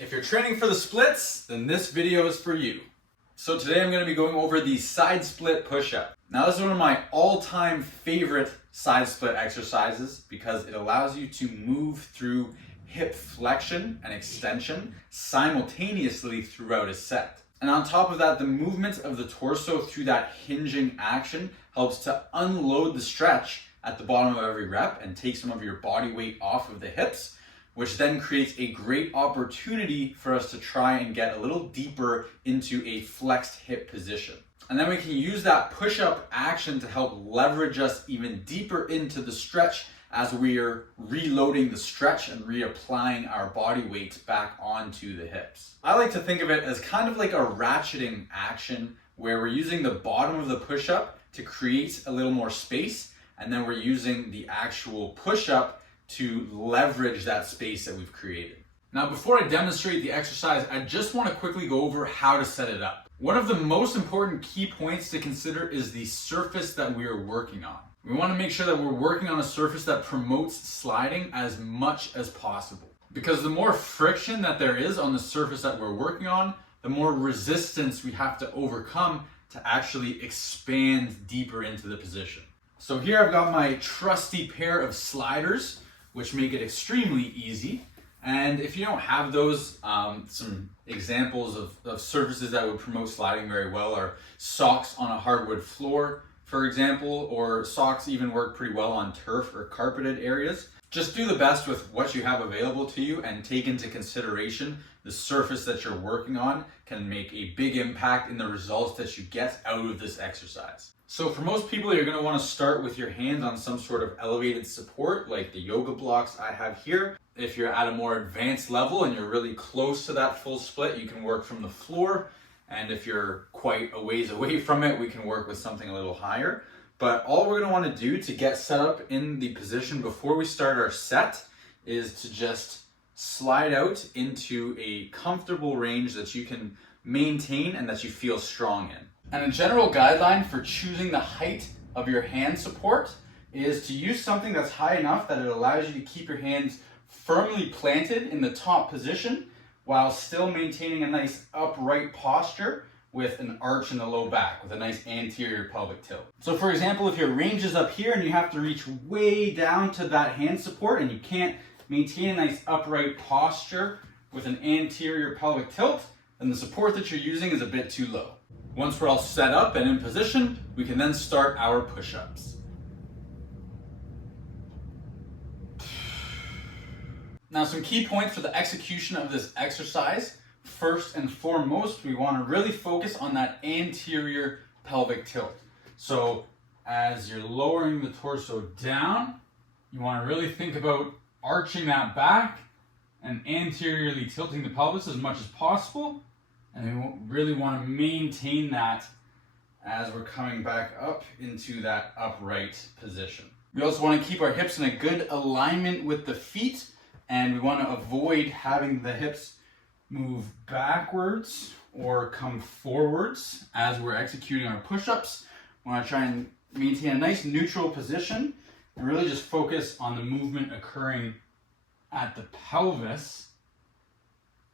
If you're training for the splits, then this video is for you. So today I'm going to be going over the side split push-up. Now this is one of my all-time favorite side split exercises because it allows you to move through hip flexion and extension simultaneously throughout a set. And on top of that, the movement of the torso through that hinging action helps to unload the stretch at the bottom of every rep and take some of your body weight off of the hips, which then creates a great opportunity for us to try and get a little deeper into a flexed hip position. And then we can use that push-up action to help leverage us even deeper into the stretch as we are reloading the stretch and reapplying our body weight back onto the hips. I like to think of it as kind of like a ratcheting action where we're using the bottom of the push-up to create a little more space, and then we're using the actual push-up to leverage that space that we've created. Now, before I demonstrate the exercise, I just want to quickly go over how to set it up. One of the most important key points to consider is the surface that we are working on. We want to make sure that we're working on a surface that promotes sliding as much as possible. Because the more friction that there is on the surface that we're working on, the more resistance we have to overcome to actually expand deeper into the position. So here I've got my trusty pair of sliders, which make it extremely easy. And if you don't have those, some examples of surfaces that would promote sliding very well are socks on a hardwood floor, for example, or socks even work pretty well on turf or carpeted areas. Just do the best with what you have available to you and take into consideration the surface that you're working on can make a big impact in the results that you get out of this exercise. So for most people, you're going to want to start with your hands on some sort of elevated support like the yoga blocks I have here. If you're at a more advanced level and you're really close to that full split, you can work from the floor. And if you're quite a ways away from it, we can work with something a little higher. But all we're going to want to do to get set up in the position before we start our set is to just slide out into a comfortable range that you can maintain and that you feel strong in. And a general guideline for choosing the height of your hand support is to use something that's high enough that it allows you to keep your hands firmly planted in the top position while still maintaining a nice upright posture with an arch in the low back, with a nice anterior pelvic tilt. So for example, if your range is up here and you have to reach way down to that hand support and you can't maintain a nice upright posture with an anterior pelvic tilt, then the support that you're using is a bit too low. Once we're all set up and in position, we can then start our push-ups. Now, some key points for the execution of this exercise. First and foremost, we want to really focus on that anterior pelvic tilt. So as you're lowering the torso down, you want to really think about arching that back and anteriorly tilting the pelvis as much as possible. And we really want to maintain that as we're coming back up into that upright position. We also want to keep our hips in a good alignment with the feet, and we want to avoid having the hips move backwards or come forwards as we're executing our push-ups. We want to try and maintain a nice neutral position and really just focus on the movement occurring at the pelvis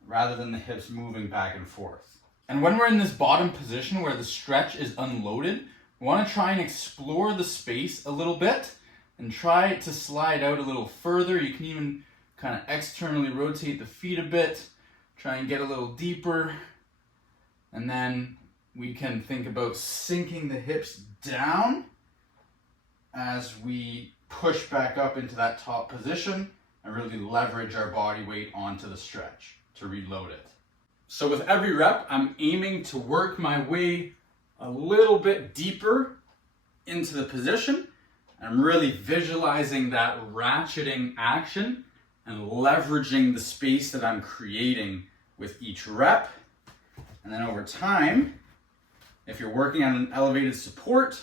rather than the hips moving back and forth. And when we're in this bottom position where the stretch is unloaded, we want to try and explore the space a little bit and try to slide out a little further. You can even kind of externally rotate the feet a bit, try and get a little deeper, and then we can think about sinking the hips down as we push back up into that top position and really leverage our body weight onto the stretch to reload it. So with every rep, I'm aiming to work my way a little bit deeper into the position. I'm really visualizing that ratcheting action and leveraging the space that I'm creating with each rep. And then over time, if you're working on an elevated support,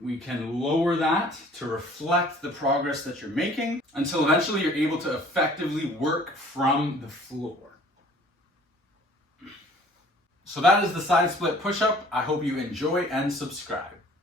we can lower that to reflect the progress that you're making until eventually you're able to effectively work from the floor. So that is the side split push-up. I hope you enjoy and subscribe.